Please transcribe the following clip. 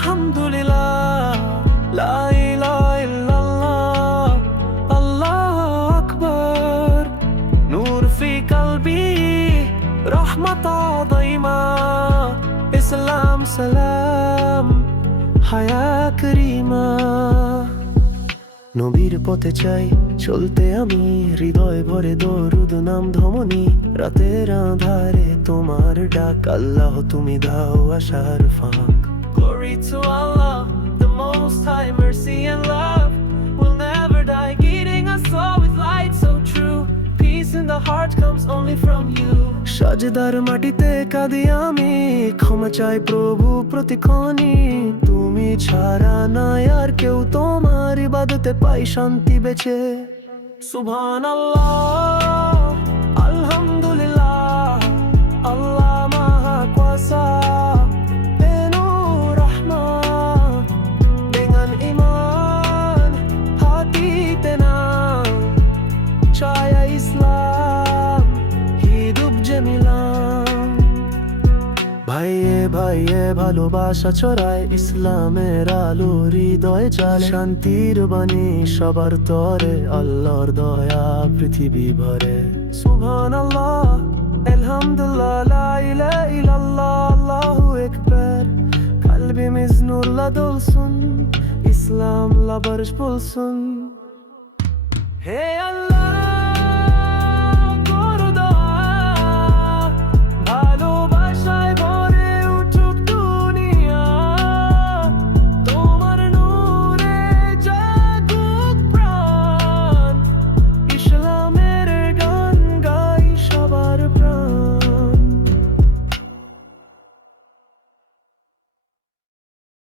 আলহামদুলিল্লাহ, লা ইলাহা ইল্লাল্লাহ, আল্লাহু আকবার। নূর ফি কলবি, রহমত আযীমা, ইসলাম সালাম, হায়া করিমা। নবীর পথে চাই চলতে আমি, হৃদয় ভরে দরুদ নাম ধমনী। রাতের আঁধারে তোমার ডাক, আল্লাহ তুমি দাও আশার ফাঁক। Glory to Allah, the Most High, mercy and love will never die, guiding us all with light so true. Peace in the heart comes only from you. সাজদার মাটিতে কাঁদি আমি, ক্ষমা চাই প্রভু প্রতিক্ষণে। তুমি ছাড়া নাই আর কেউ, তোমার ইবাদতে পাই শান্তি বেঁচে। সুবহানাল্লাহ, আলহামদুলিল্লাহ, আল্লাহ মাহাকুয়াসা, penuh rahmat, dengan iman hati tenang, cahaya Islam hidup gemilang. ভাইয়ে ভাইয়ে ভালোবাসা ছড়ায়, ইসলামের আলো হৃদয়ে জ্বালে। শান্তির বাণী সবার তরে, আল্লাহর দয়া পৃথিবী ভরে। সুবহানাল্লাহ, আলহামদুলিল্লাহ, লা ইলাহা ইল্লাল্লাহ, আল্লাহু আকবার। Kalbimiz nurla dolsun, İslam'la barış bulsun. Hey Allah.